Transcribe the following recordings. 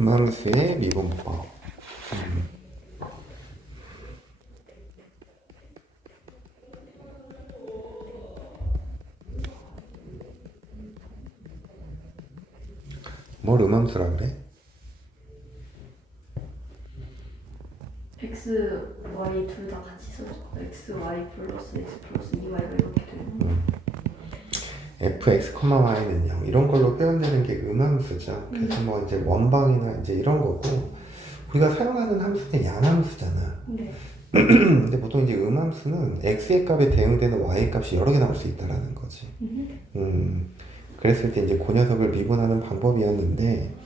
음함수의 미분법. 뭘 음함수라 그래? x, y 둘 다 같이 써줘. x, y 플러스 x 플러스 2y가 이렇게 되는 거. fx, y는 0 이런 걸로 표현되는 게 음함수죠. 그래서 뭐 이제 원방이나 이제 이런 거고 우리가 사용하는 함수는 양함수잖아. 네. 근데 보통 이제 음함수는 x의 값에 대응되는 y의 값이 여러 개 나올 수 있다라는 거지. 그랬을 때 이제 그 녀석을 미분하는 방법이었는데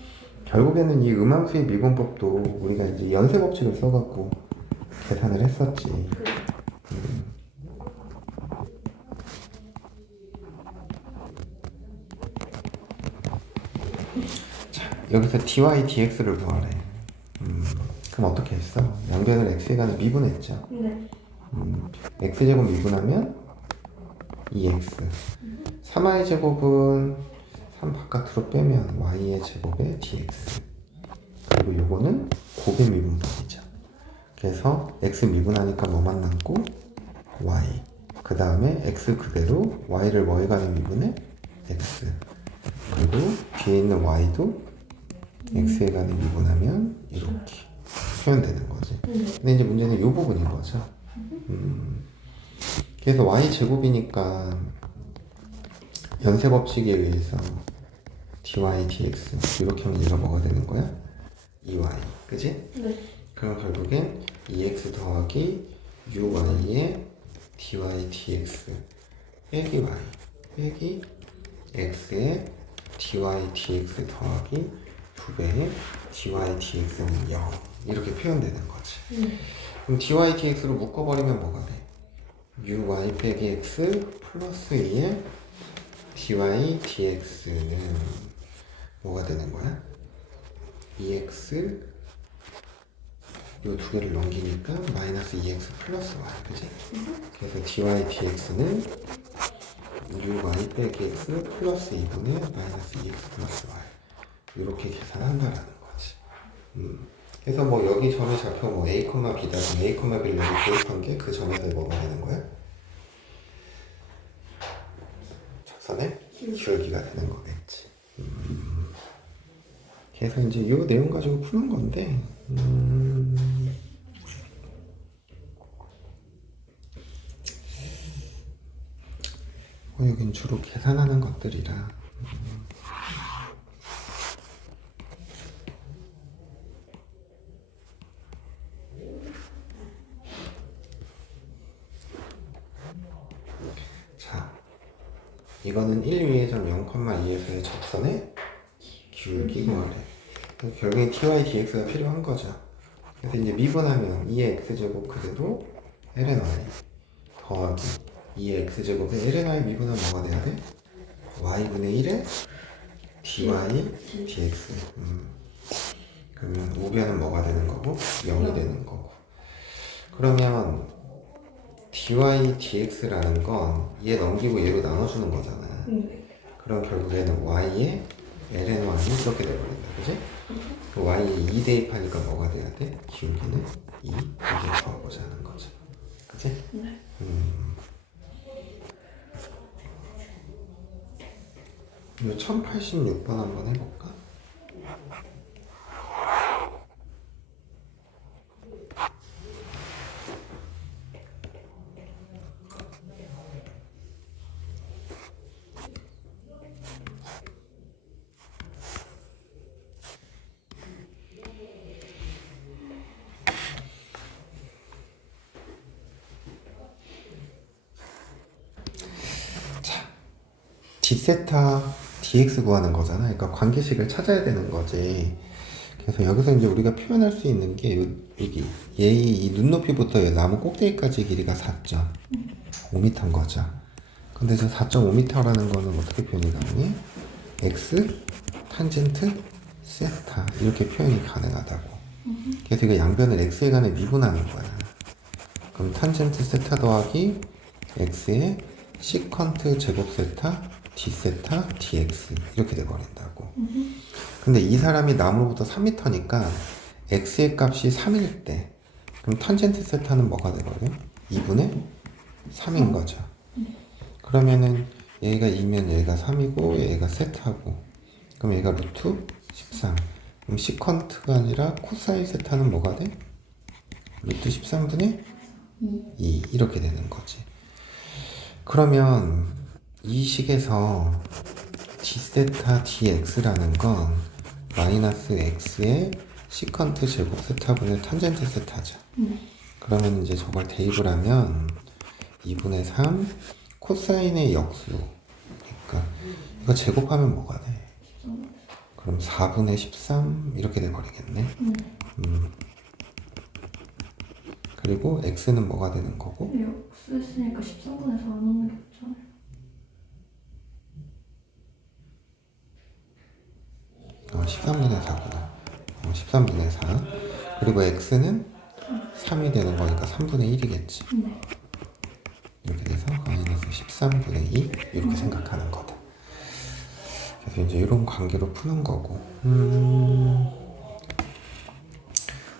결국에는 이 음함수의 미분법도 우리가 이제 연쇄 법칙을 써갖고 계산을 했었지. 자, 여기서 dy, dx를 구하래. 그럼 어떻게 했어? 양변을 x에 관해 미분했죠. 네. x제곱 미분하면 2x 3y 제곱은 3 바깥으로 빼면 y의 제곱에 dx 그리고 요거는 곱의 미분법이죠. 그래서 x 미분하니까 뭐만 남고 y 그 다음에 x 그대로 y를 뭐에 관해 미분해? x 그리고 뒤에 있는 y도 x에 관해 미분하면 이렇게 표현되는 거지. 근데 이제 문제는 이 부분인 거죠. 그래서 y 제곱이니까 연쇄 법칙에 의해서 dy, dx 이렇게 하면 얘가 뭐가 되는 거야? 2y, 그지? 네. 그럼 결국엔 2x 더하기 uy의 dy, dx 빼기 y 빼기 x의 dy, dx 더하기 2배의 dy, dx는 0 이렇게 표현되는 거지. 그럼 dy, dx로 묶어버리면 뭐가 돼? uy 빼기 x 플러스 2의 dy, dx는 뭐가 되는 거야? 2x 요 두 개를 넘기니까 마이너스 2x 플러스 y, 그지? 그래서 dy, dx는 uy 빼기 x 플러스 2분의 마이너스 2x 플러스 y 이렇게 계산한다라는 거지. 그래서 뭐 여기 점의 좌표 뭐 a, b다. a, b를 여기 대입한 게 그 점에서 뭐가 되는 거야? 적선의 기울기가 되는 거겠지. 그래서 이제 이 내용 가지고 푸는 건데, 여긴 주로 계산하는 것들이라. 자, 이거는 1 위의 점 0,2에서의 접선의 기울기 구하래. 결국엔 ty, dx가 필요한 거죠. 그래서 이제 미분하면 2의 x제곱 그대로 ln y 더하기 2의 x제곱에 ln y 미분하면 뭐가 돼야 돼? y분의 1에 dy, dx. 그러면 우변은 뭐가 되는 거고? 0이 되는 거고. 그러면 dy, dx라는 건 얘 넘기고 얘로 나눠주는 거잖아. 그럼 결국에는 y에 ln y는 이렇게 돼버린다. 그지? 그 y에 2 대입하니까 뭐가 돼야 돼? 기울기는 2 이렇게 구하고자 하는 거죠. 그지? 네. 이거 1086번 한번 해볼까? d세타 dx 구하는 거잖아. 그러니까 관계식을 찾아야 되는 거지. 그래서 여기서 이제 우리가 표현할 수 있는 게 여기 얘의 이 눈높이부터 나무 꼭대기까지 길이가 4.5m인 거죠. 근데 저 4.5m라는 거는 어떻게 표현이 가능해? x 탄젠트 세타 이렇게 표현이 가능하다고. 그래서 이거 양변을 x에 관해 미분하는 거야. 그럼 탄젠트 세타 더하기 x의 시컨트 제곱 세타 d 세타 dx 이렇게 돼버린다고. 근데 이 사람이 나무로부터 3m니까 x의 값이 3일 때 그럼 탄젠트 세타는 뭐가 돼버려? 2분의 3인 거죠. 그러면은 얘가 2면 얘가 3이고 얘가 세타고 그럼 얘가 루트 13. 그럼 시컨트가 아니라 코사인 세타는 뭐가 돼? 루트 13분의 2 이렇게 되는 거지. 그러면 이 식에서 d 세타 dx라는 건 마이너스 x의 시컨트 제곱 세타분의 탄젠트 세타죠. 그러면 이제 저걸 대입을 하면 2분의 3 코사인의 역수. 그러니까 이거 제곱하면 뭐가 돼? 그럼 4분의 13 이렇게 돼버리겠네. 그리고 x는 뭐가 되는 거고? 역수 했으니까 13분의 4 넣는 게 없잖아요. 13분의 4구나. 13분의 4. 그리고 x는 3이 되는 거니까 3분의 1이겠지. 네. 이렇게 돼서 마이너스 13분의 2 이렇게 생각하는 거다. 그래서 이제 이런 관계로 푸는 거고.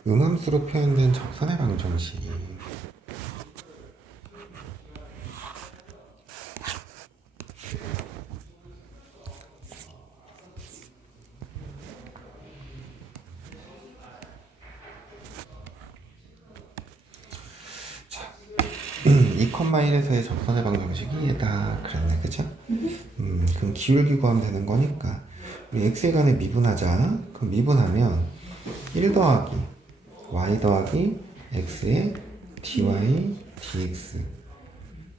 음함수로 표현된 접선의 방정식. 자, 2,1에서의 접선의 방정식이 얘다 그랬네, 그죠? 그럼 기울기 구하면 되는 거니까 우리 x에 관해 미분하자. 그럼 미분하면 1 더하기 y 더하기 x의 dy dx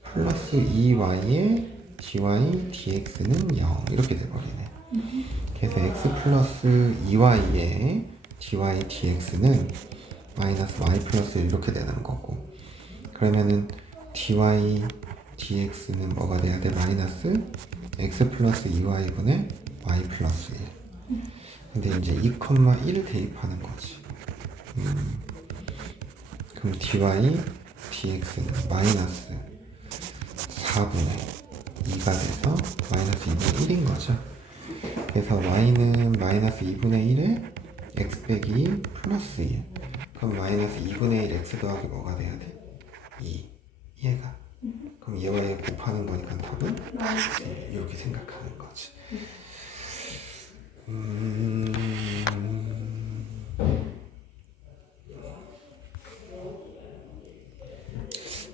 플러스 2y의 dy dx는 0 이렇게 돼버리네. 그래서 x 플러스 2y의 dy dx는 마이너스 y 플러스 1 이렇게 되는 거고, 그러면은 dy dx는 뭐가 돼야 돼? 마이너스 x 플러스 2y분의 y 플러스 1. 근데 이제 2,1 대입하는 거지. 그럼 dy dx는 마이너스 4분의 2가 돼서 마이너스 2분의 1인 거죠. 그래서 y는 마이너스 2분의 1에 x 빼기 2 플러스 1. 그럼 마이너스 2분의 1 x 더하기 뭐가 돼야 돼? 2. 얘가. 그럼 얘와 얘 곱하는 거니까 답은 이렇게 생각하는 거지.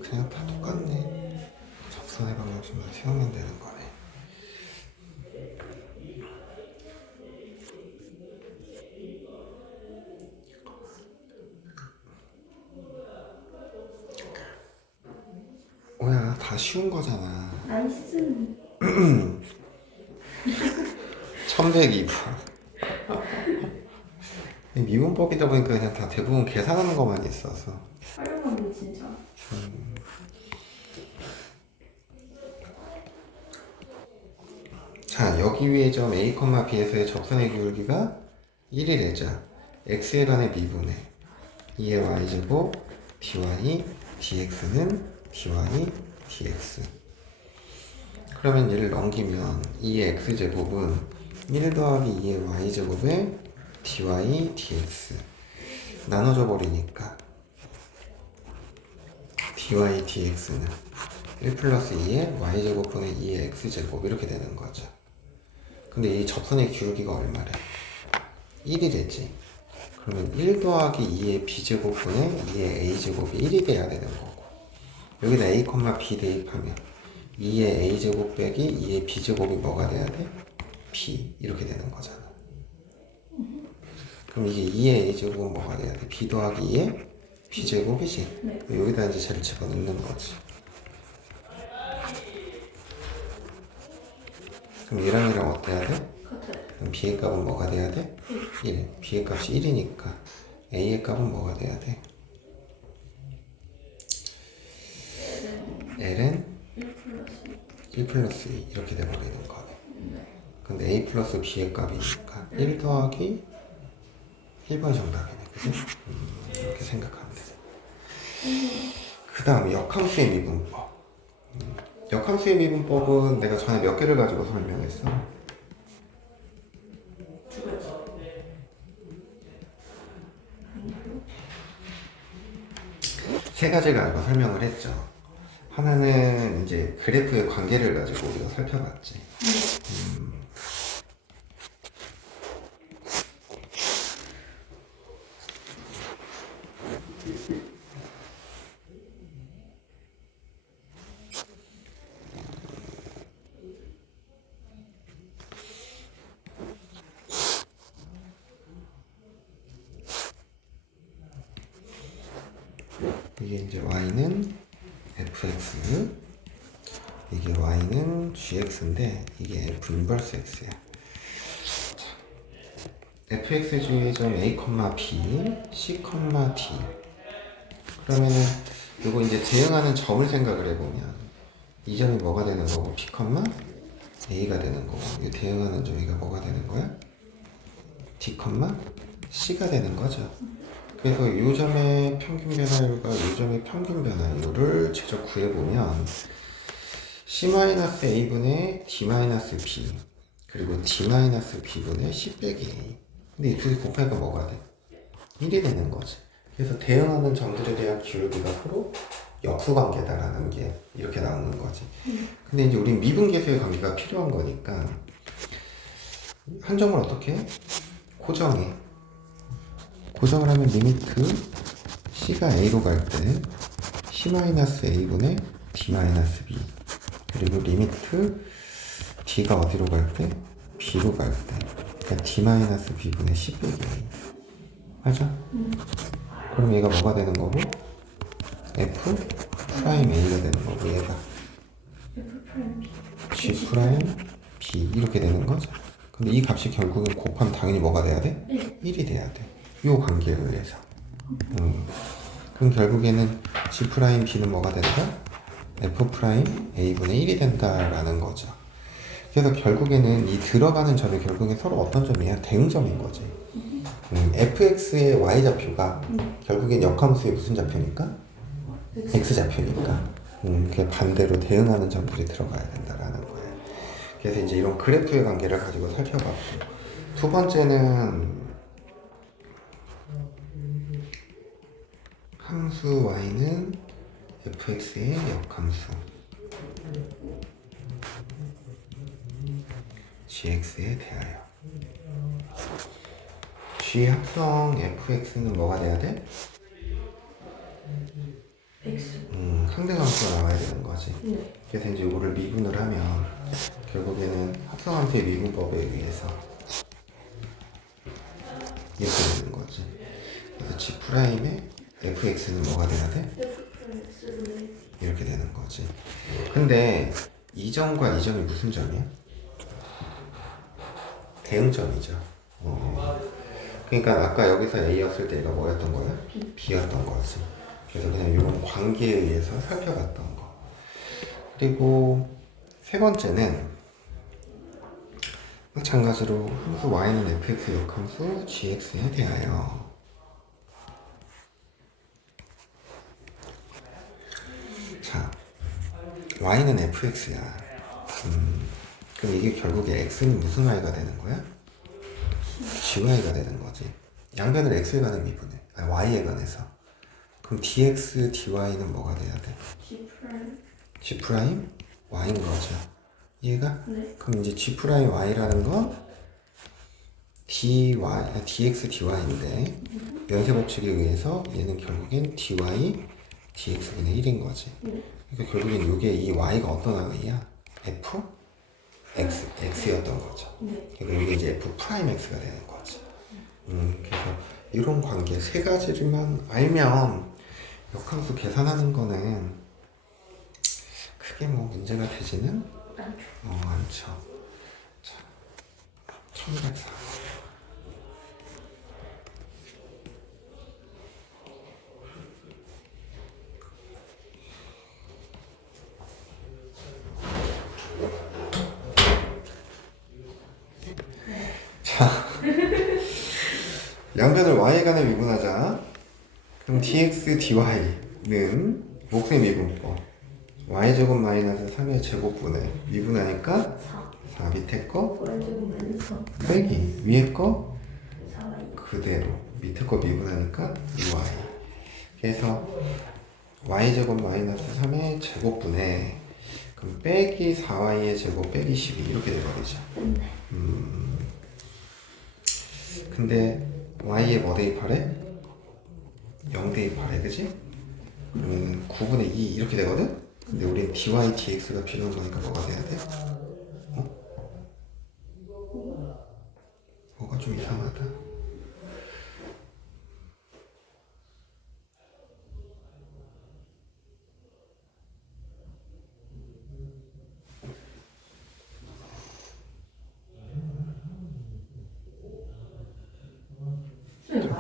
그냥 다 똑같네. 접선의 방정식만 세우면 되는 거네. 뭐야, 다 쉬운 거잖아. 나이스. 1102번. 미분법이다 보니까 그냥 다 대부분 계산하는 것만 있어서. 활용하면 진짜. 자, 여기 위에 점 a, b에서의 접선의 기울기가 1이래자. x에 관해 미분해 2의 y제곱 dy dx는 dy dx. 그러면 얘를 넘기면 2의 x제곱은 1 더하기 2의 y제곱에 dy dx 나눠져 버리니까 dy dx는 1 플러스 2의 y제곱분의 2의 x제곱 이렇게 되는 거죠. 근데 이 접선의 기울기가 얼마래? 1이 되지. 그러면 1 더하기 2의 b제곱분의 2의 a제곱이 1이 돼야 되는 거고, 여기다 a, b 대입하면 2의 a제곱 빼기 2의 b제곱이 뭐가 돼야 돼? b 이렇게 되는 거잖아. 그럼 이게 2의 a제곱은 뭐가 돼야 돼? b 더하기 2의 b제곱이지. 네. 여기다 이제 쟤를 집어넣는 거지. 그럼 얘랑 얘랑 어때야 돼? 같아요. 그럼 b의 값은 뭐가 돼야 돼? 1. b의 값이 1이니까 a의 값은 뭐가 돼야 돼? l은 1 플러스 2 이렇게 돼버리는 거네. 근데 a 플러스 b의 값이니까 1 더하기 1번 정답이네. 그치? 이렇게 생각하면 돼. 그 다음 역함수의 미분법. 역함수의 미분법은 내가 전에 몇 개를 가지고 설명했어? 두 가지. 세 가지를 가지고 설명을 했죠. 하나는 이제 그래프의 관계를 가지고 우리가 살펴봤지. 이게 이제 y는 fx, 이게 y는 gx인데 이게 f 인버스 x야. fx의 점 a, b, c, d. 그러면은 이거 이제 대응하는 점을 생각을 해보면 이 점이 뭐가 되는 거고 b, a가 되는 거고 이 대응하는 점이가 뭐가 되는 거야? d, c가 되는 거죠. 그래서 이 점의 평균 변화율과 이 점의 평균 변화율을 직접 구해보면 c-a분의 d-b 그리고 d-b분의 c 빼기 a. 근데 이 둘이 곱하니까 뭐가 돼? 1이 되는 거지. 그래서 대응하는 점들에 대한 기울기가 서로 역수관계다라는 게 이렇게 나오는 거지. 근데 이제 우린 미분계수의 관계가 필요한 거니까 한 점을 어떻게 해? 고정해. 고정을 하면 리미트 c가 a로 갈 때 c-a분의 d-b 그리고 리미트 d가 어디로 갈 때? b로 갈 때 그러니까 d-b분의 c 빼기 a 맞아? 그럼 얘가 뭐가 되는 거고? f 프라임 a가 되는 거고 얘가 F 프라임 B. g 프라임 b 이렇게 되는 거죠. 근데 이 값이 결국은 곱하면 당연히 뭐가 돼야 돼? 1이 돼야 돼. 요 관계에 의해서. 그럼 결국에는 g 프라임 b는 뭐가 된다? f 프라임 a분의 1이 된다라는 거죠. 그래서 결국에는 이 들어가는 점이 결국에 서로 어떤 점이야? 대응점인 거지. fx의 y좌표가 결국엔 역함수의 무슨 좌표니까? x좌표니까. 그 반대로 대응하는 점들이 들어가야 된다라는 거예요. 그래서 이제 이런 그래프의 관계를 가지고 살펴봤고, 두 번째는 함수 y는 fx의 역함수 gx에 대하여 g 합성 fx는 뭐가 돼야 돼? X. 상대함수가 나와야 되는 거지. 네. 그래서 이제 이거를 미분을 하면 결국에는 합성함수의 미분법에 의해서 이렇게 되는 거지. 그래서 g 프라임의 fx는 뭐가 돼야 돼? F 프라임 X분의 이렇게 되는 거지. 근데 이 점과 이 점이 무슨 점이야? 대응점이죠. 그러니까 아까 여기서 A였을 때 얘가 뭐였던 거야? B였던 거지. 그래서 그냥 이런 관계에 의해서 살펴봤던 거. 그리고 세 번째는 마찬가지로 함수 y는 fx 역함수 gx에 대하여 자 y는 fx야. 그럼 이게 결국에 x는 무슨 y가 되는 거야? gy가 되는 거지. 양변을 x에 관한 미분해. 아니 y에 관해서. 그럼 dx, dy는 뭐가 돼야 돼? G 프라임. g 프라임 y인 거죠. 얘가? 네. 그럼 이제 g 프라임 y라는 건 dx, dy인데 연쇄 법칙에 의해서 얘는 결국엔 dy, dx분의 1인 거지. 그러니까 결국엔 이게 이 y가 어떤 y야? f? x였던 거죠. 그러니까 이게 이제 f 프라임 x가 되는 거지. 그래서 이런 관계 세 가지만 알면 역함수 계산하는 거는 크게 뭐 문제가 되지는 않죠. 자, 1104. 양변을 y에 관해 미분하자. 그럼 dx, dy는 목세 미분법. y제곱 마이너스 3의 제곱분의 미분하니까 4 4 밑에 거 y제곱 마이너스 3 빼기 위에 거 4y 그대로 밑에 거 미분하니까 2y. 그래서 y제곱 마이너스 3의 제곱분의 그럼 빼기 4y의 제곱 빼기 12 이렇게 돼버리죠. 네. 근데 y에 뭐 대입하래? 0 대입하래, 그지? 그러면 9분의 2 이렇게 되거든? 근데 우린 dy dx가 필요한 거니까 뭐가 돼야 돼? 뭐가 좀 이상하다.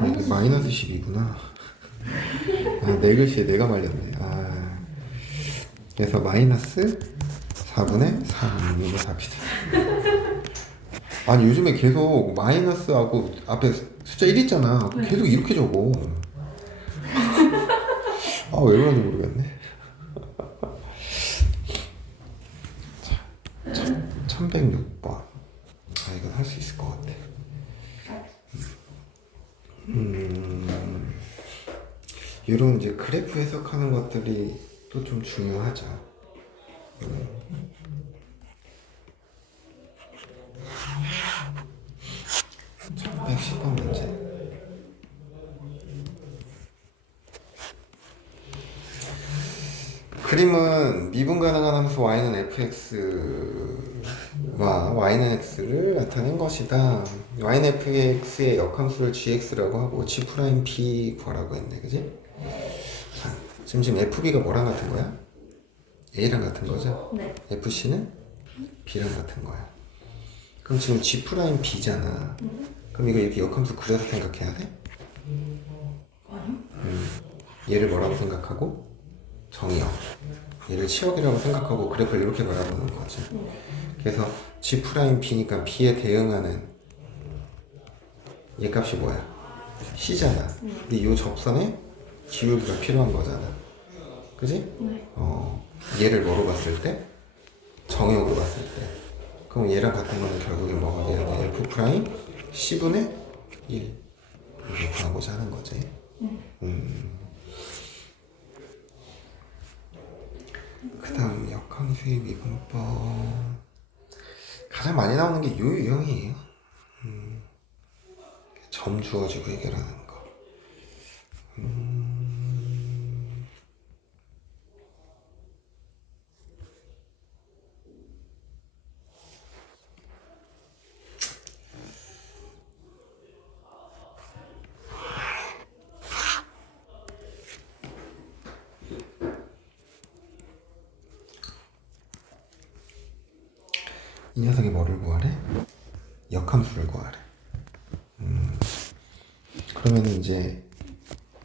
이게 마이너스 12구나. 아, 내 글씨에 내가 말렸네. 아, 그래서 마이너스 4분의 3 이거 답이다. 아니 요즘에 계속 마이너스하고 앞에 숫자 1 있잖아. 계속 이렇게 적어. 아, 왜 그런지 모르겠네. 자, 1106번. 아, 이건 할 수 있을 것 같아. 이런 이제 그래프 해석하는 것들이 또 좀 중요하죠. 1110번 문제. 그림은 미분 가능한 함수 y는 fx와 y는 x를 나타낸 것이다. y는 fx의 역함수를 gx라고 하고 g'b 구하라고 했네, 그지? 자, 지금 fb가 뭐랑 같은 거야? a랑 같은 거죠? 네. fc는 b랑 같은 거야. 그럼 지금 g'b잖아. 그럼 이거 이렇게 역함수 그려서 생각해야 돼? 아니요. 얘를 뭐라고 생각하고? 정의역. 얘를 치역이라고 생각하고 그래프를 이렇게 바라보는 거지. 그래서 G'B니까 B에 대응하는 얘 값이 뭐야? C잖아. 근데 이 접선에 기울기가 필요한 거잖아. 그지? 네. 얘를 뭐로 봤을 때? 정의역으로 봤을 때. 그럼 얘랑 같은 거는 결국에 뭐가 돼야 돼? F' C분의 1 이렇게 구하고자 하는 거지. 그 다음 역함수의 미분법 가장 많이 나오는 게 요 유형이에요. 점 주어지고 해결하는 거. 이 녀석이 뭐를 구하래? 역함수를 구하래. 그러면 이제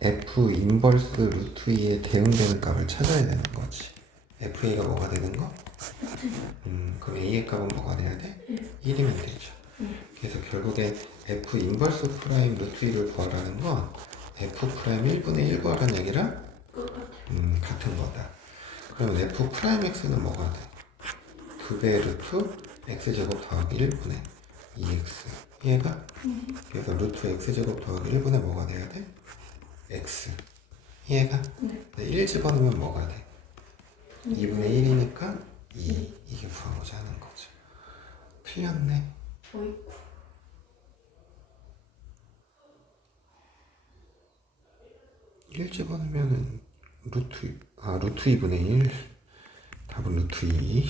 f 인버스 루트 2에 대응되는 값을 찾아야 되는 거지. fa가 뭐가 되는 거? 그럼 a의 값은 뭐가 돼야 돼? 1이면 되죠. 그래서 결국에 f 인버스 프라임 루트 2를 구하라는 건 f 프라임 1분의 1 구하라는 얘기랑 같은 거다. 그러면 f 프라임 x는 뭐가 돼? 2배 루트 x제곱 더하기 1분의 2x 얘가 그래서 루트 x제곱 더하기 1분의 뭐가 돼야 돼? x 얘가 네. 1 집어넣으면 뭐가 돼? 2분의 1이니까 2 이게 구하고자 하는 거죠. 틀렸네. 어이쿠. 1 집어넣으면은 루트 2분의 1 답은 루트 2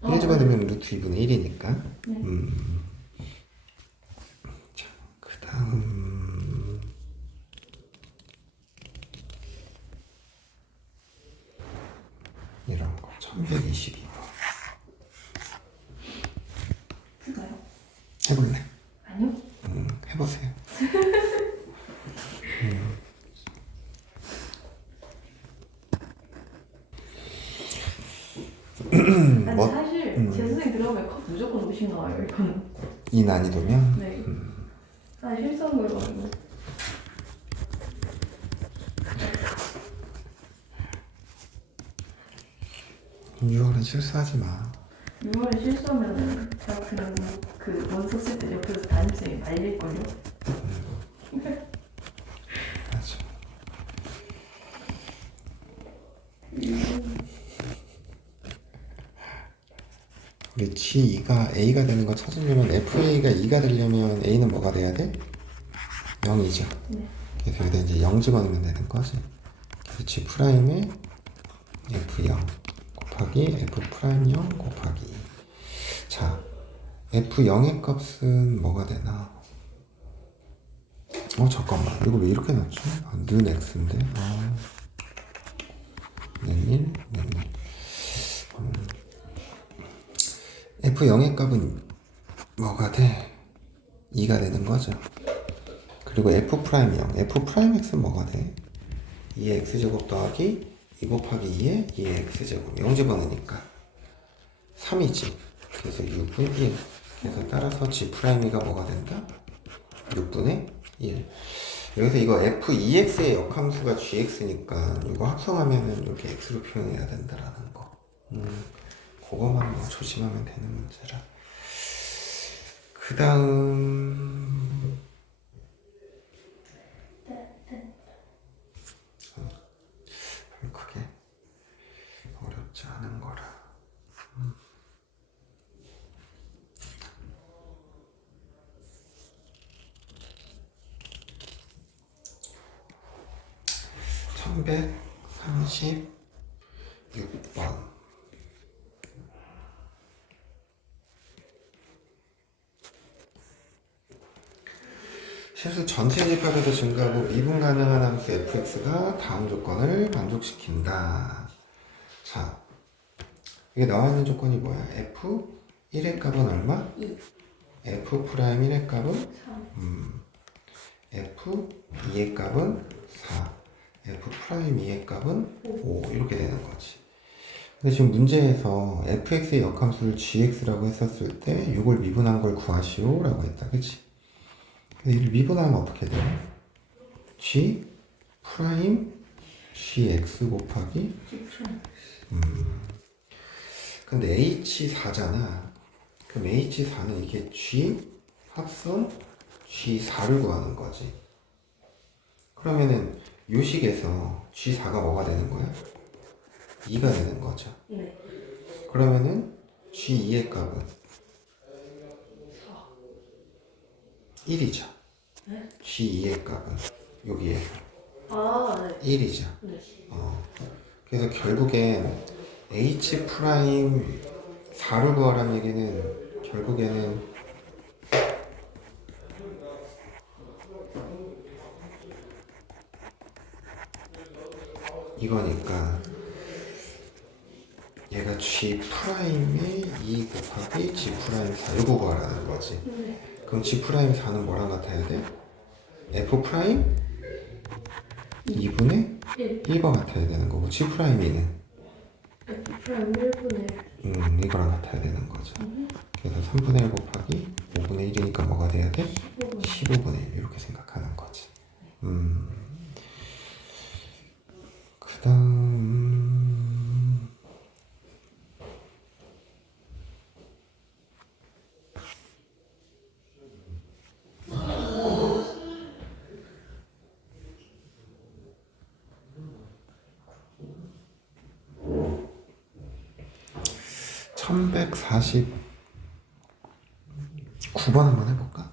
1 집어넣으면 루트 2분의 1이니까 자, 그 다음 이런 거 1122번 풀까요? 해볼래? 아니요. 해보세요. 아니 뭐? 사실 제 선생님 들어가면 컵 무조건 오신 나와요 이거는. 이 난이도면 네. 사실 실수한 거여가지고. 6월은 실수하지 마. 6월에 실수하면은 제가 그냥 그 원서 쓸 때 옆에서 담임쌤이 말릴걸요? 맞아. 우리 G2가 A가 되는 거 찾으려면 FA가 2가 되려면 A는 뭐가 돼야 돼? 0이죠. 네. 그래서 여기다 이제 0 집어넣으면 되는 거지. 그래서 G 프라임에 F0 곱하기 F 프라임 0 곱하기 2. 자, F0의 값은 뭐가 되나? 잠깐만. 이거 왜 이렇게 넣었지? 는 X인데? 는 1. F0의 값은 뭐가 돼? 2가 되는 거죠. 그리고 F 프라임 0. F 프라임 X는 뭐가 돼? 2의 X제곱 더하기 2 곱하기 2의 X제곱. 0 집어넣으니까 3이지. 그래서 6분 1. 그래서 따라서 G 프라임이가 뭐가 된다? 6분의 1. 여기서 이거 F2X의 역함수가 GX니까 이거 합성하면은 이렇게 X로 표현해야 된다라는 거. 그거만 뭐 조심하면 되는 문제라. 그 다음 별로 크게 어렵지 않은 거라. 음. 1136번 실수 전체 집합에서 증가하고 미분 가능한 함수 fx가 다음 조건을 만족시킨다. 자, 이게 나와 있는 조건이 뭐야? f1의 값은 얼마? 2. f 프라임 1의 값은 3. f2의 값은 4. f 프라임 2의 값은 5. 이렇게 되는 거지. 근데 지금 문제에서 fx의 역함수를 gx라고 했었을 때 이걸 미분한 걸 구하시오 라고 했다. 그치? 근데 이를 미분하면 어떻게 돼? g 프라임 gx 곱하기 G 프라임. 근데 h4잖아. 그럼 h4는 이게 g 합성 g4를 구하는 거지. 그러면은 요식에서 g4가 뭐가 되는 거야? 2가 되는 거죠. 네. 그러면은 g2의 값은 1이죠. 네? g2의 값은 여기에서 네. 1이죠. 네. 그래서 결국엔 h 프라임 4를 구하라는 얘기는 결국에는 이거니까 얘가 g 프라임의 2 곱하기 g 프라임 4 이거 구하라는 거지. 네. 그럼 g 프라임 4는 뭐랑 같아야 돼? f 프라임 2분의 1과 같아야 되는 거고 g 프라임 2는 F 프라임 1분의 이거랑 같아야 되는 거죠. 그래서 3분의 1 곱하기 5분의 1이니까 뭐가 돼야 돼? 15분의 1 이렇게 생각하는 거지. 그 다음 (1149번) 한번 해볼까?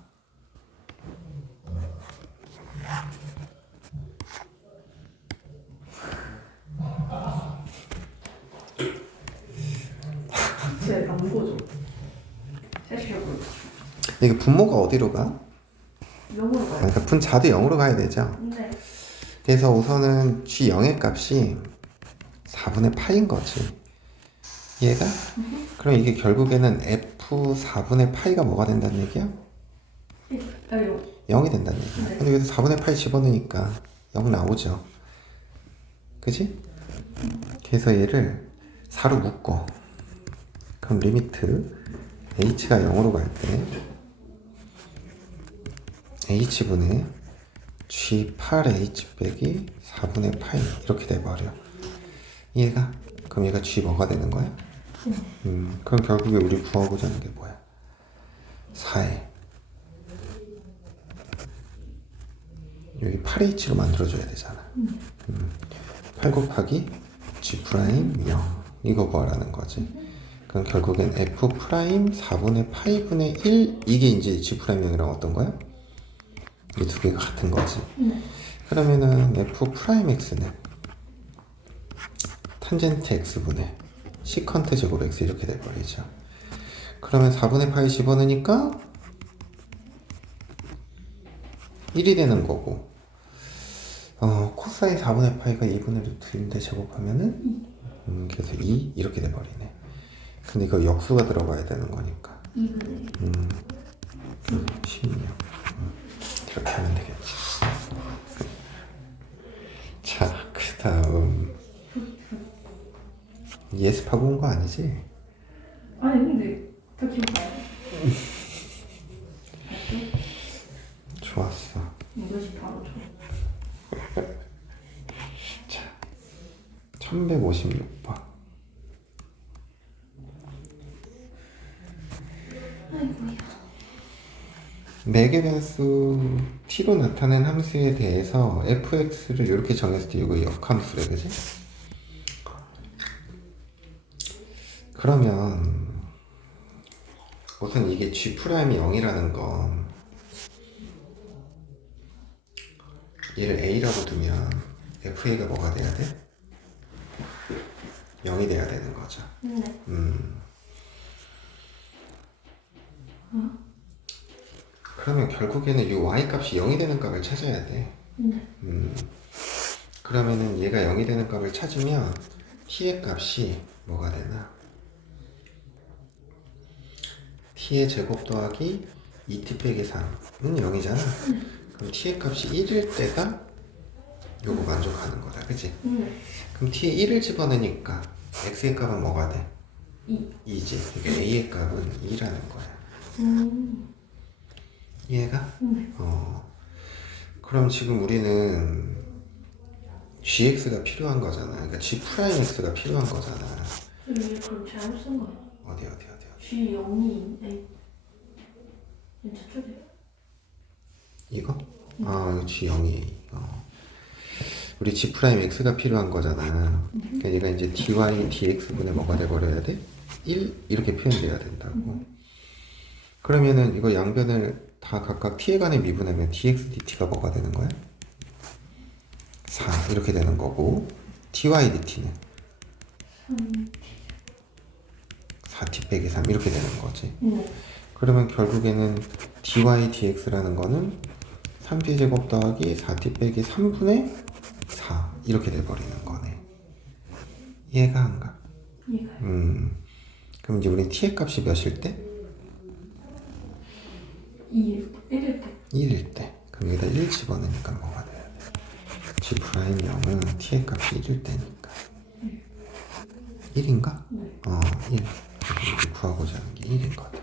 제 남고죠. 셋이라고. 이게 분모가 어디로 가? 0으로 가요. 그러니까 분자도 0으로 가야 되죠. 네. 그래서 우선은 g0의 값이 4분의 파인 거지. 얘가? 그럼 이게 결국에는 f 4분의 파이가 뭐가 된다는 얘기야? 0이 된다는 얘기야. 네. 근데 여기서 4분의 파이 집어넣으니까 0 나오죠. 그지? 그래서 얘를 4로 묶어. 그럼 리미트 h가 0으로 갈 때 h분의 g8h 빼기 4분의 파이 이렇게 돼버려. 이해가? 그럼 얘가 G 뭐가 되는 거야? 그럼 결국에 우리 구하고자 하는 게 뭐야? 4에 여기 8H로 만들어줘야 되잖아. 8 곱하기 G 프라임 0 이거 구하라는 거지. 그럼 결국엔 F 프라임 4분의 파이분의 1 이게 이제 G 프라임 0이랑 어떤 거야? 이 두 개가 같은 거지. 그러면은 F 프라임 X는 탄젠트 X분의 시컨트 제곱 X 이렇게 돼버리죠. 그러면 4분의 파이 집어넣으니까 1이 되는 거고 코사인 4분의 파이가 2분의 루트인데 제곱하면은 그래서 2 이렇게 돼버리네. 근데 이거 역수가 들어가야 되는 거니까 2분의 16 이렇게 하면 되겠지. 자, 그 다음 예습하고 온 거 아니지? 아니 근데 다 기억나요. 좋았어. 이것이 바로 저. 자, 1156번. 아이고야. 매개 변수 t로 나타낸 함수에 대해서 fx를 이렇게 정했을 때 이거 역함수래, 그지? 그러면 우선 이게 g 프라임이 0이라는 건 얘를 a라고 두면 fa가 뭐가 돼야 돼? 0이 돼야 되는 거죠. 네. 그러면 결국에는 이 y 값이 0이 되는 값을 찾아야 돼. 네. 그러면은 얘가 0이 되는 값을 찾으면 t의 값이 뭐가 되나? t의 제곱 더하기 2t 빼기 3은 0이잖아. 그럼 t의 값이 1일 때가 요거 만족하는 거다, 그치? 그럼 t에 1을 집어넣으니까 x의 값은 뭐가 돼? 2지. 그러니까 a의 값은 2라는 거야. 이해가? 그럼 지금 우리는 gx가 필요한 거잖아. 그러니까 g 프라임 x가 필요한 거잖아. 이게 그럼 잘못 쓴 거야. 어디. G 0이 저쪽에. 이거? 이거 g 0이. 우리 g 프라임 x가 필요한 거잖아. 그러니까 얘가 이제 dy dx분의 뭐가 돼버려야 돼? 1 이렇게 표현돼야 된다고. 그러면은 이거 양변을 다 각각 t에 관해 미분하면 dx dt가 뭐가 되는 거야? 4 이렇게 되는 거고 dy dt는 4t 빼기 3 이렇게 되는 거지. 그러면 결국에는 dy dx라는 거는 3t 제곱 더하기 4t 빼기 3분의 4 이렇게 돼버리는 거네. 이해가 안 가? 이해가요. 그럼 이제 우리 t의 값이 몇일 때? 1일 때. 1일 때. 그럼 여기다 1 집어넣으니까 뭐가 돼야 돼? g 프라임 0은 t의 값이 1일 때니까 1인가? 네. 1. 이렇게 구하고자 하는 게 1인 거다.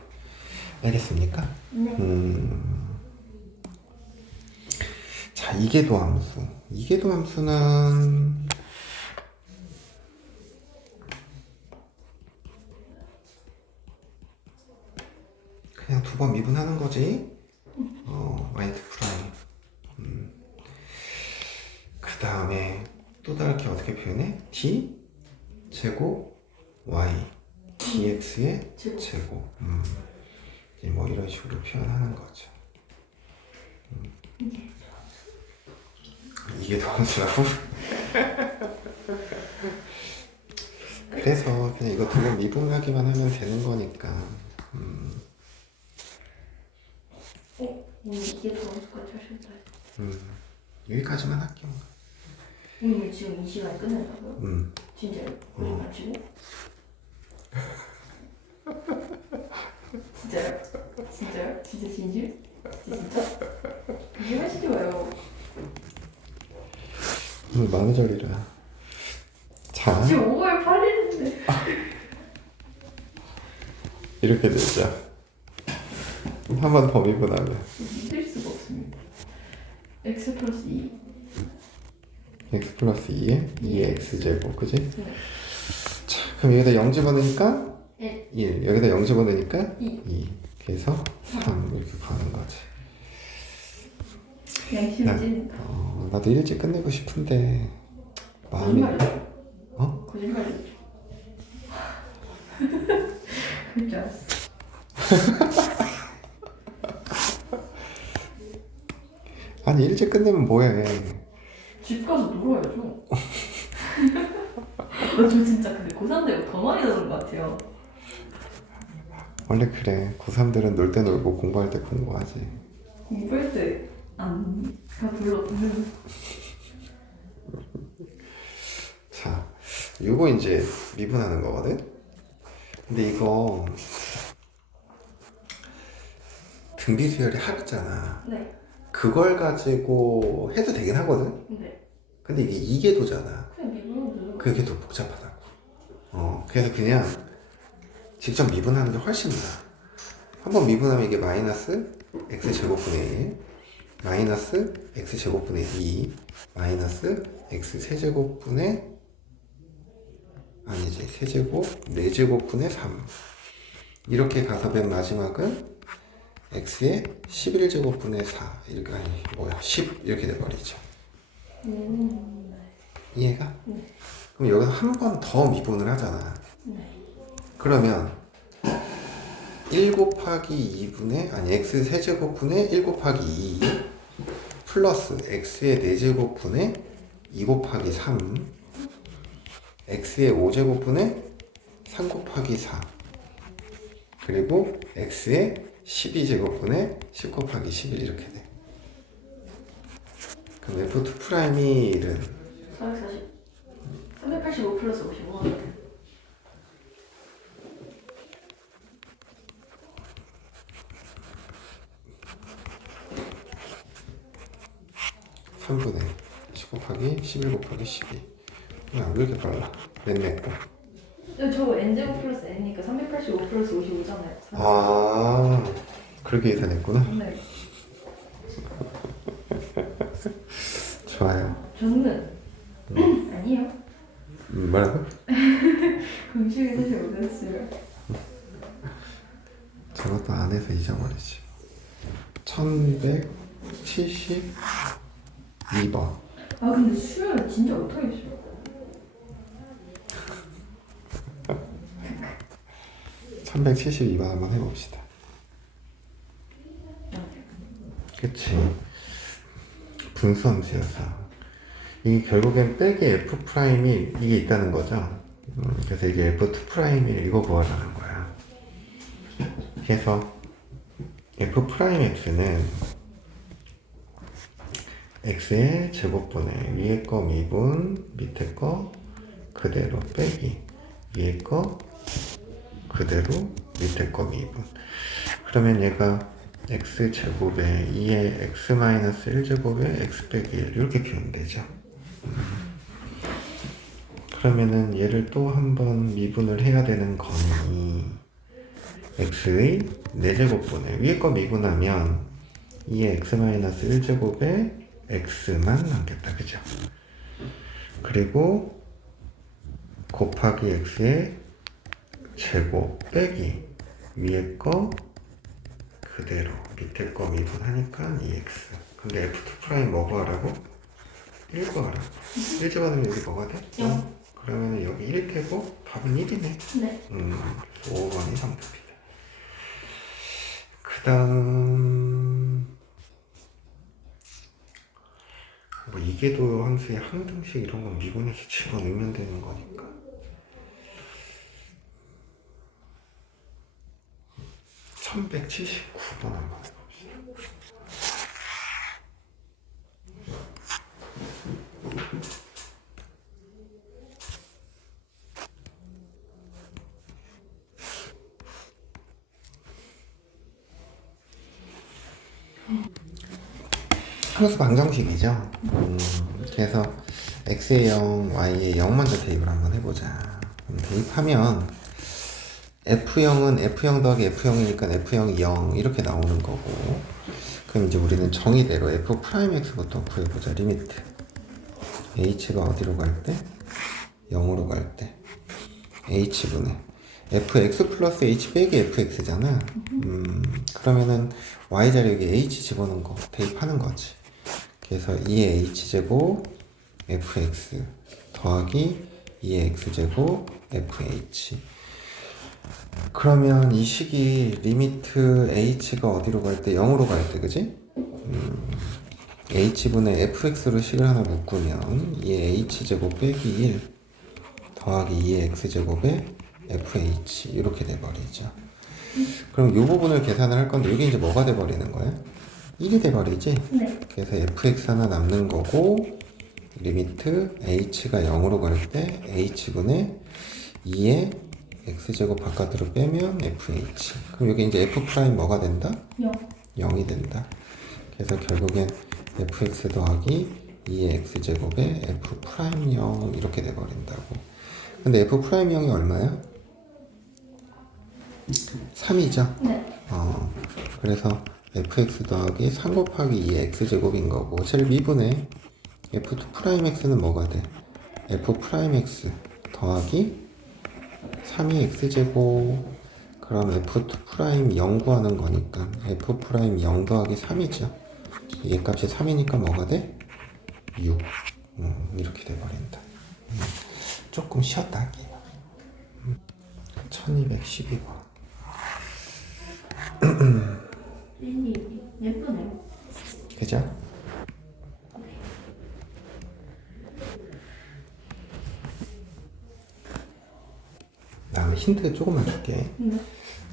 알겠습니까? 네. 자, 이계도함수. 이계도함수는 그냥 두 번 미분하는 거지. y 프라임. 그 다음에 또 다르게 어떻게 표현해? d 제곱 y dx의 제곱. 이제 뭐 이런 식으로 표현하는 거죠. 이게 더 함수라고? 그래서 그냥 이거 두 번 미분하기만 하면 되는 거니까. 오늘 이게 더 언제까지 하셨다. 여기까지만 할게요. 오늘 지금 이 시간에 끝낸다고요? 진짜요? 거짓말 치고? 진짜요? 진짜요? 진짜 진실? 진짜? 이게 하시지 마요. 오늘 만우절이라. 자, 지금 5월 8일인데. 이렇게 되죠. 한 번 더 미분하면 믿을 수가 없습니다. x 플러스 2. x 플러스 2에 2x 제곱, 그지? 네. 그럼 여기다 0 집어넣으니까 1. 1. 여기다 0 집어넣으니까 2. 2. 그래서 3 이렇게 가는 거지. 양심이 찐다. 나도 일찍 끝내고 싶은데 마음이 거짓말이죠. 어? 거짓말이죠. 그럴 줄 알았어. 아니 일찍 끝내면 뭐해? 집 가서 놀아야죠. 저 진짜 근데 고3 되고 더 많이 노는 것 같아요. 원래 그래. 고3들은 놀 때 놀고 공부할 때 공부하지. 공부할 때 안가 별로 없는. 자, 요거 이제 미분하는 거거든? 근데 이거 등비수열이 합있잖아. 네. 그걸 가지고 해도 되긴 하거든? 네. 근데 이게 이계도잖아. 그냥 미분하면 되죠. 그게 더 복잡하다고. 그래서 그냥 직접 미분하는 게 훨씬 나아. 한번 미분하면 이게 마이너스 x제곱분의 1, 마이너스 x제곱분의 2, 마이너스 x세제곱분의 아니지 세제곱 4제곱분의 3 이렇게 가서 맨 마지막은 x의 11제곱분의 4 이렇게 아니 뭐야 10 이렇게 돼버리죠. 이해가? 네. 그럼 여기서 한 번 더 미분을 하잖아. 네. 그러면 1 곱하기 2분의 아니 x 세제곱분의 1 곱하기 2 플러스 x의 4제곱분의 2 곱하기 3 x의 5제곱분의 3 곱하기 4 그리고 x의 12제곱분의 10 곱하기 11 이렇게 돼. 그럼 f2 프라임이 1은 440. 385 플러스 55. 3분의 10 곱하기 11 곱하기 12. 야, 왜 이렇게 빨라? 넷 거. 저 n제곱 플러스 n이니까 385 플러스 55잖아요. 아, 그렇게 계산했구나. 네. 좋아요. 저는 아니요. 뭐라고? 공식이 사실 못했어요. 저것도 안 해서 잊어버리지. 1172번. 아 근데 수열 진짜 못하겠어요. 372번 한번 해봅시다. 그치. 분수함수여서. 이게 결국엔 빼기 f 프라임이 이게 있다는 거죠. 그래서 이게 f2 프라임을 이거 구하라는 거야. 그래서 f 프라임 x는 x의 제곱분의 위에 거 미분 밑에 거 그대로 빼기 위에 거 그대로 밑에 거 미분. 그러면 얘가 x 제곱에 2의 x 마이너스 1제곱에 x 빼기 1 이렇게 키우면 되죠. 그러면은 얘를 또 한 번 미분을 해야 되는 거니 x의 4제곱분의 위에 거 미분하면 2의 x 마이너스 1제곱에 x만 남겠다. 그죠? 그리고 곱하기 x의 제곱 빼기 위에 거 그대로 밑에 거 미분하니까 2x. 근데 f2 프라임 뭐 구하라고? 1 구하라고. 1 집어넣으면 여기 뭐가 돼? 0. 그러면 여기 1 되고 답은 1이네. 네. 5번이 정답이다. 그 다음 뭐 이계도 함수의 항등식 이런 건 미분해서 집어넣으면 되는 거니까. (1179번) 한번 해봅시다. 함수 방정식이죠. 그래서 x에 0, y에 0 먼저 대입을 한번 해보자. 대입하면 f0은 f0 더하기 f0이니까 f0이 0 이렇게 나오는 거고, 그럼 이제 우리는 정의대로 f 프라임 x부터 구해보자. 리미트 h가 어디로 갈 때? 0으로 갈 때 h분의 fx 플러스 h 빼기 fx잖아. 그러면은 y자리에 여기 h 집어넣은 거 대입하는 거지. 그래서 2의 h제곱 fx 더하기 2의 x제곱 fh. 그러면 이 식이 리미트 h가 어디로 갈 때 0으로 갈 때 그지? h분의 fx로 식을 하나 묶으면 2의 h제곱 빼기 1 더하기 2의 x제곱에 fh 이렇게 돼버리죠. 그럼 이 부분을 계산을 할 건데 여기 이제 뭐가 돼버리는 거야? 1이 돼버리지? 네. 그래서 fx 하나 남는 거고 리미트 h가 0으로 갈 때 h분의 2의 x제곱 바깥으로 빼면 fh. 그럼 여기 이제 f 프라임 뭐가 된다? 0. 0이 된다. 그래서 결국엔 fx 더하기 2의 x제곱에 f 프라임 0 이렇게 돼버린다고. 근데 f 프라임 0이 얼마야? 3이죠? 네. 그래서 fx 더하기 3 곱하기 2의 x제곱인 거고 제일 미분의 f2 프라임 x는 뭐가 돼? f 프라임 x 더하기 3의 x제곱. 그럼 f2 프라임 0 구하는 거니까 f 프라임 0 더하기 3이죠. 얘 값이 3이니까 뭐가 돼? 6. 이렇게 돼버린다. 조금 쉬었다 할게요. 1212번. 예쁘네요. 그죠? 다음에 힌트 조금만 줄게.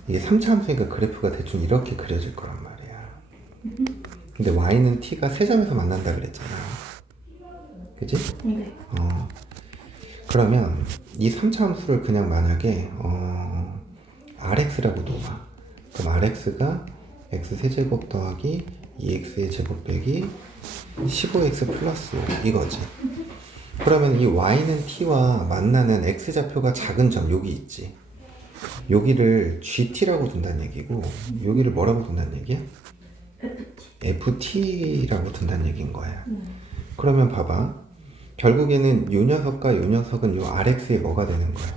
이게 3차 함수니까 그래프가 대충 이렇게 그려질 거란 말이야. 근데 y는 t가 세 점에서 만난다 그랬잖아. 그지? 네. 그러면 이 3차 함수를 그냥 만약에 rx라고 놓아. 그럼 rx가 x 세제곱 더하기 2x의 제곱 빼기 15x 플러스 5 이거지. 그러면 이 y는 t와 만나는 x좌표가 작은 점 여기 있지. 여기를 gt라고 둔다는 얘기고 여기를 뭐라고 둔다는 얘기야? ft라고 둔다는 얘기인 거야. 그러면 봐봐. 결국에는 요 녀석과 요 녀석은 요 rx에 뭐가 되는 거야?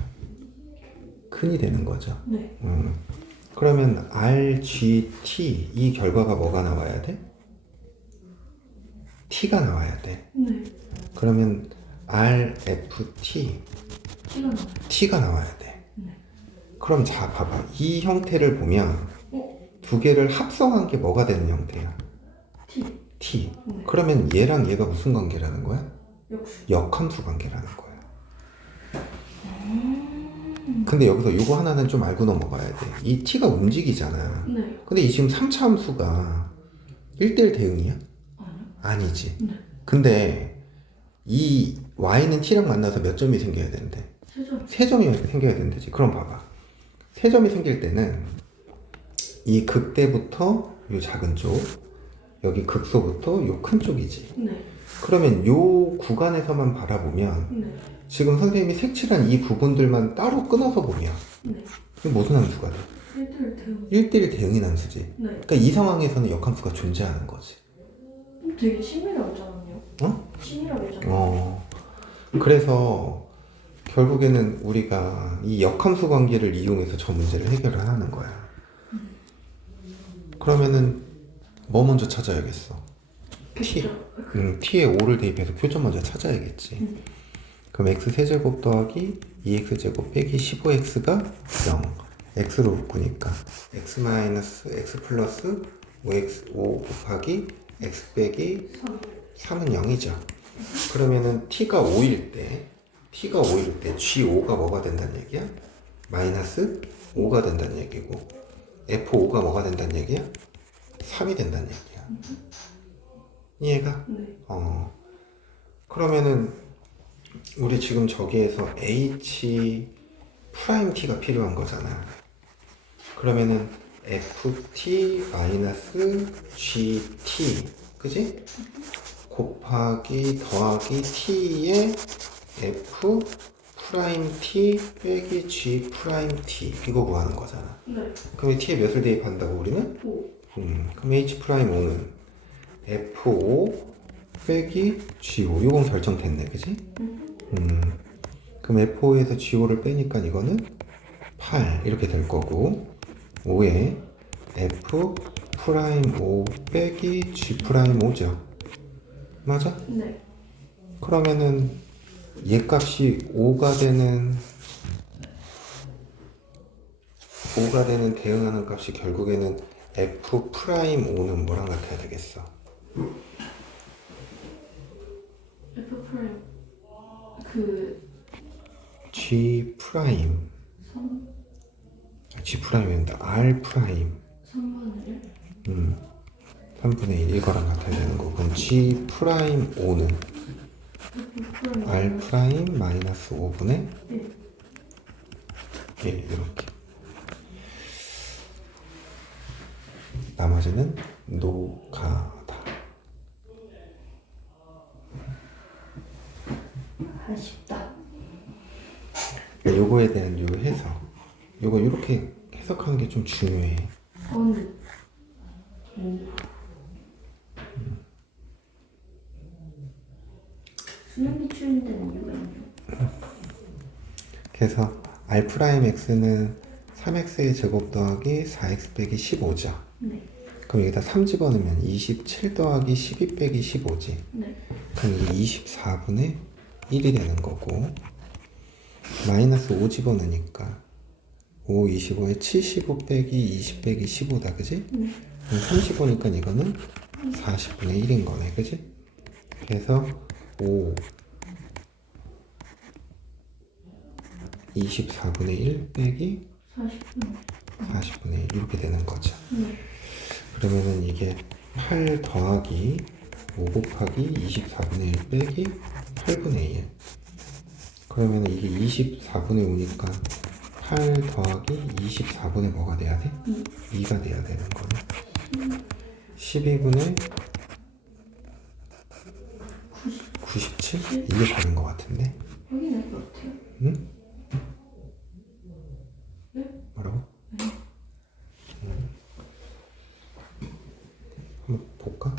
근이 되는 거죠. 네. 그러면 rgt 이 결과가 뭐가 나와야 돼? t가 나와야 돼. 네. 그러면 rft t가 나와야 돼. 네. 그럼 자 봐봐. 이 형태를 보면 두 개를 합성한 게 뭐가 되는 형태야? t. 네. 그러면 얘랑 얘가 무슨 관계라는 거야? 역수. 역함수 관계라는 거야. 근데 여기서 이거 하나는 좀 알고 넘어가야 돼. 이 t가 움직이잖아. 네. 근데 이 지금 3차 함수가 1대1 대응이야? 아니요. 아니지. 네. 근데 이 y는 t랑 만나서 몇 점이 생겨야 되는데? 세점. 세 점이 생겨야 된다지. 그럼 봐봐. 세 점이 생길 때는 이 극대부터 요 작은 쪽, 여기 극소부터 요 큰 쪽이지. 네. 그러면 요 구간에서만 바라보면 네. 지금 선생님이 색칠한 이 부분들만 따로 끊어서 보면 네. 이게 무슨 함수가 돼? 1대1 대응. 1대1 대응인 함수지. 네. 그러니까 이 상황에서는 역함수가 존재하는 거지. 되게 치밀하잖아요. 어? 치밀하잖아요. 그래서 결국에는 우리가 이 역함수 관계를 이용해서 저 문제를 해결을 하는 거야. 그러면은 뭐 먼저 찾아야겠어? t. t에 5를 대입해서 교점 먼저 찾아야겠지. 그럼 x 세제곱 더하기 2x제곱 빼기 15x가 0. x로 묶으니까 x 마이너스 x 플러스 5 곱하기 x 빼기 3은 0이죠. 그러면은 t가 5일 때 g5가 뭐가 된다는 얘기야? 마이너스 5가 된다는 얘기고 f5가 뭐가 된다는 얘기야? 3이 된다는 얘기야. 이해가? 네. 그러면은 우리 지금 저기에서 h 프라임 t가 필요한 거잖아. 그러면은 ft 마이너스 gt 그지? 곱하기 더하기 t의 f 프라임 t 빼기 g 프라임 t 이거 구하는 거잖아. 네. 그럼 t에 몇을 대입한다고 우리는? 5. 그럼 h 프라임 5는 f5 빼기 g5 요건 결정됐네 그지? 그럼 F5에서 G5를 빼니까 이거는 8 이렇게 될 거고 5에 F 프라임 5 빼기 G 프라임 5죠. 맞아? 네. 그러면은 얘 값이 5가 되는 대응하는 값이 결국에는 F 프라임 5는 뭐랑 같아야 되겠어? F 프라임 그 G 프라임 3, G 프라임인데 R 프라임 3분의 3분의 1 이거랑 같아야 되는 거고 그럼 G 프라임 5는 1 F 프라임 R 프라임 마이너스 5분의 1. 1 이렇게 나머지는 노가다. 아쉽다. 요거에 대한 요 해석 요거 이렇게 해석하는 게 좀 중요해. 언. 수능 기출인데는 이유가 있네요. 그래서 R 프라임 X는 3X의 제곱 더하기 4X 빼기 15죠. 네. 그럼 여기다 3 집어넣으면 27 더하기 12 빼기 15지. 네. 그럼 이게 24분의 1이 되는 거고 마이너스 5 집어넣으니까 5, 25에 75 빼기 20 빼기 15다 그지? 그럼 35니까 이거는 40분의 1인 거네 그지? 그래서 5 24분의 1 빼기 40분. 40분의 1 이렇게 되는 거죠. 네. 그러면은 이게 8 더하기 5 곱하기 24분의 1 빼기 8분의 1 그러면은 이게 24분의 5니까 8 더하기 24분의 뭐가 돼야 돼? 2가 돼야 되는 거네. 12분의 97? 이게 답인 것 같은데? 확인해 볼게요. 응? 네? 뭐라고? 한번 볼까?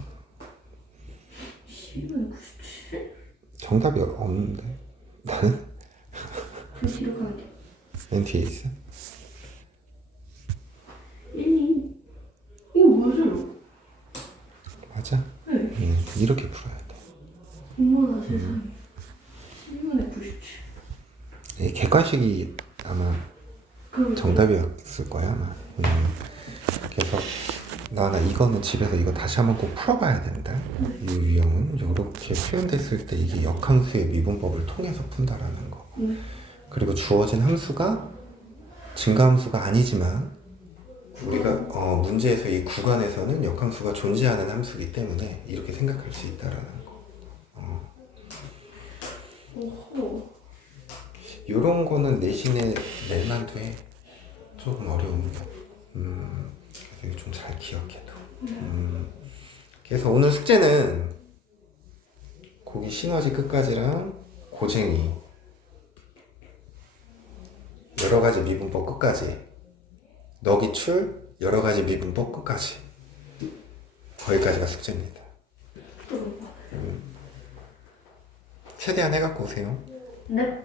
12분의 97? 정답이 없는데 나는 그 뒤로 가면 돼. 맨 뒤에 있어. 1, 2. 이거 맞아요. 맞아? 네. 이렇게 풀어야 돼. 어머나 세상에. 12분의 97. 이 객관식이 아마 그럼 정답이었을 거야 아마. 그래서 나 이거는 집에서 이거 다시 한번 꼭 풀어봐야 된다. 이 유형은 이렇게 표현됐을 때 이게 역함수의 미분법을 통해서 푼다라는 거. 그리고 주어진 함수가 증가함수가 아니지만 우리가 문제에서 이 구간에서는 역함수가 존재하는 함수이기 때문에 이렇게 생각할 수 있다라는 거. 오호. 요런 거는 내신에 낼만 돼. 조금 어려운 거. 그래서 이거 좀 잘 기억해둬. 그래서 오늘 숙제는 고기 시너지 끝까지랑 고쟁이 여러 가지 미분법 끝까지 너기출 여러 가지 미분법 끝까지 거기까지가 숙제입니다. 최대한 해갖고 오세요. 네.